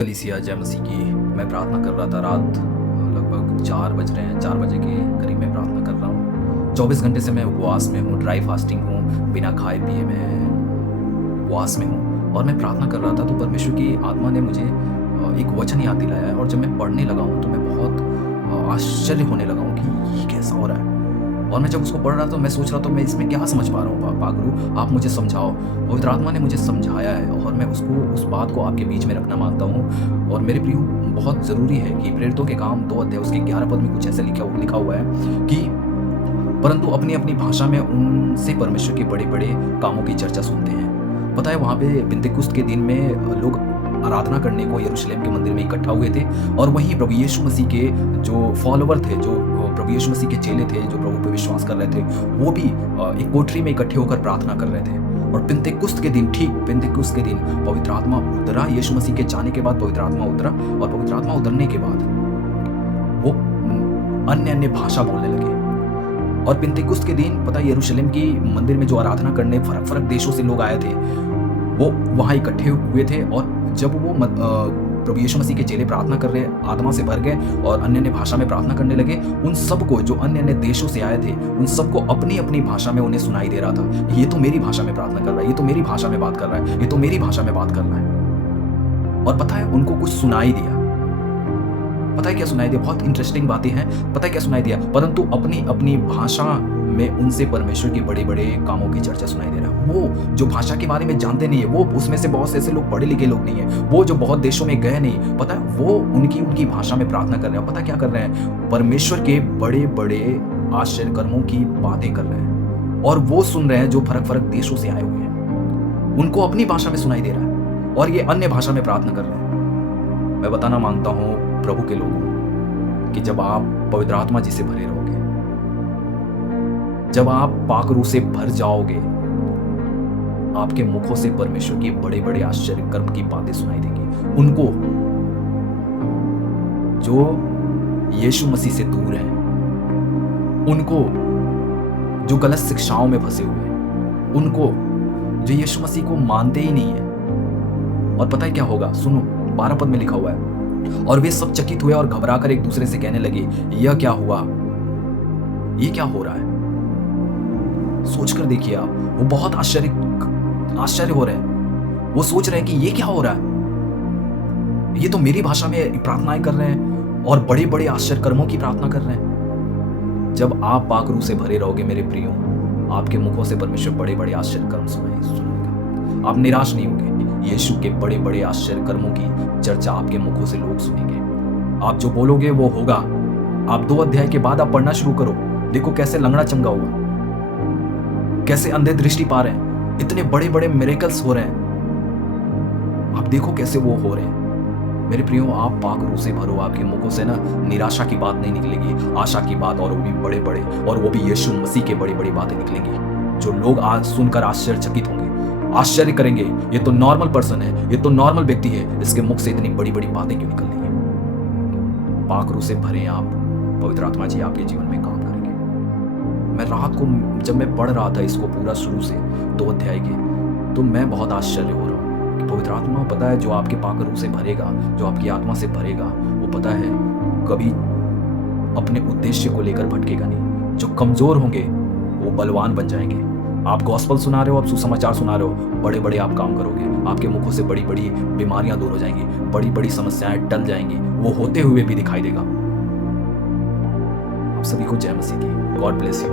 कलीसिया जय मसीह की। मैं प्रार्थना कर रहा था रात लगभग 4 बज रहे हैं, 4 बजे के करीब मैं प्रार्थना कर रहा हूँ। 24 घंटे से मैं उपवास में हूँ, ड्राई फास्टिंग हूँ, बिना खाए पिए मैं उपवास में हूँ और मैं प्रार्थना कर रहा था तो परमेश्वर की आत्मा ने मुझे एक वचन याद दिलाया है और जब मैं पढ़ने लगा हूँ तो मैं बहुत आश्चर्य होने लगा हूँ कि ये कैसा हो रहा है। और मैं जब उसको पढ़ रहा था तो मैं सोच रहा था मैं इसमें क्या समझ पा रहा हूँ। पागुरु आप मुझे समझाओ। पवित्र आत्मा ने मुझे समझाया है और मैं उसको उस बात को आपके बीच में रखना मांगता हूँ। और मेरे प्रियो बहुत ज़रूरी है कि प्रेरितों के काम 2 अध्याय उसके 11 पद में कुछ ऐसे लिखा हुआ है कि परंतु अपनी अपनी भाषा में उनसे परमेश्वर के बड़े बड़े कामों की चर्चा सुनते हैं। पता है वहाँ पे पिन्तेकुस्त के दिन में लोग आराधना करने को यरूशलेम के मंदिर में इकट्ठा हुए थे और वहीं प्रभु यीशु मसीह के जो फॉलोवर थे, जो प्रभु यीशु मसीह के चेले थे, जो प्रभु पे विश्वास कर रहे थे, वो भी एक कोठरी में इकट्ठे होकर प्रार्थना कर रहे थे। और पिन्तेकुस्त के दिन, ठीक पिन्तेकुस्त के दिन पवित्र आत्मा उतरा। यीशु मसीह के जाने के बाद पवित्र आत्मा उतरा और पवित्र आत्मा उतरने के बाद वो अन्य अन्य भाषा बोलने लगे। और पिन्तेकुस्त के दिन पता है यरूशलेम की मंदिर में जो आराधना करने फरक फरक देशों से लोग आए थे वो वहाँ इकट्ठे हुए थे। और जब वो प्रभु यीशु मसीह के चेले प्रार्थना कर रहे आत्मा से भर गए और अन्य अन्य भाषा में प्रार्थना करने लगे, उन सबको जो अन्य अन्य देशों से आए थे उन सबको अपनी अपनी भाषा में उन्हें सुनाई दे रहा था, ये तो मेरी भाषा में प्रार्थना कर रहा है, ये तो मेरी भाषा में बात कर रहा है, ये तो मेरी भाषा में बात कर रहा है। और पता है उनको कुछ सुनाई दिया। पता है क्या सुनाई दिया? बहुत इंटरेस्टिंग बातें हैं। पता है क्या सुनाई दिया? परंतु अपनी अपनी भाषा में उनसे परमेश्वर के बड़े बड़े कामों की चर्चा सुनाई दे रहा है। वो जो भाषा के बारे में जानते नहीं है, वो उसमें से बहुत से ऐसे लोग पढ़े लिखे लोग नहीं है, वो जो बहुत देशों में गए नहीं, पता है वो उनकी भाषा में प्रार्थना कर रहे हैं। पता क्या कर रहे हैं? परमेश्वर के बड़े बड़े आश्चर्य कर्मों की बातें कर रहे हैं और वो सुन रहे हैं जो फरक फरक देशों से आए हुए हैं, उनको अपनी भाषा में सुनाई दे रहा है और ये अन्य भाषा में प्रार्थना कर रहे हैं। मैं बताना मांगता हूं प्रभु के लोगों कि जब आप पवित्र आत्मा जी से भरे रहोगे, जब आप पाक रूह से भर जाओगे, आपके मुखों से परमेश्वर की बड़े बड़े आश्चर्य कर्म की बातें सुनाई देंगी। उनको जो यीशु मसीह से दूर हैं, उनको जो गलत शिक्षाओं में फंसे हुए हैं, उनको जो यीशु मसीह को मानते ही नहीं है। और पता है क्या होगा? सुनो 12 पद में लिखा हुआ है, और वे सब चकित हुए और घबराकर एक दूसरे से कहने लगे, यह क्या हुआ? ये क्या हो रहा है? सोच कर देखिए आप, वो बहुत आश्चर्य हो रहे हैं। वो सोच रहे हैं कि ये क्या हो रहा है? ये तो मेरी भाषा में प्रार्थनाएं कर रहे हैं और बड़े बड़े आश्चर्य कर्मों की प्रार्थना कर रहे हैं। जब आप पाक रूह से भरे रहोगे मेरे प्रियो, आपके मुखों से परमेश्वर बड़े बड़े आश्चर्य कर्म सुनाएगा। आप निराश नहीं होंगे। यीशु के बड़े बड़े आश्चर्य कर्मों की चर्चा आपके मुखों से लोग सुनेंगे। आप जो बोलोगे वो होगा। आप 2 अध्याय के बाद आप पढ़ना शुरू करो, देखो कैसे लंगड़ा चंगा हुआ, कैसे अंधे दृष्टि पा रहे हैं, इतने बड़े बड़े मिरेकल्स हो रहे हैं। आप देखो कैसे वो हो रहे हैं। मेरे प्रियो आप पाक रूह से भरो, आपके मुखों से ना निराशा की बात नहीं निकलेगी, आशा की बात, और वो भी बड़े बड़े, और वो भी यीशु मसीह के बड़ी बड़ी बातें निकलेंगी जो लोग आज सुनकर आश्चर्यचकित होंगे, आश्चर्य करेंगे। ये तो नॉर्मल पर्सन है, ये तो नॉर्मल व्यक्ति है, इसके मुख से इतनी बड़ी बड़ी बातें क्यों निकल रही है? पाक रूह से भरे आप, पवित्र आत्मा जी आपके जीवन में काम करेंगे। मैं रात को जब मैं पढ़ रहा था इसको पूरा शुरू से 2 अध्याय के, तो मैं बहुत आश्चर्य हो रहा हूँ कि पवित्र आत्मा पता है जो आपके पाक रूह से भरेगा, जो आपकी आत्मा से भरेगा, वो पता है कभी अपने उद्देश्य को लेकर भटकेगा नहीं। जो कमजोर होंगे वो बलवान बन जाएंगे। आप गॉस्पल सुना रहे हो, आप सुसमाचार सुना रहे हो, बड़े बड़े आप काम करोगे। आपके मुखों से बड़ी बड़ी बीमारियां दूर हो जाएंगी, बड़ी बड़ी समस्याएं टल जाएंगी, वो होते हुए भी दिखाई देगा। आप सभी को जय मसीह की। God bless you.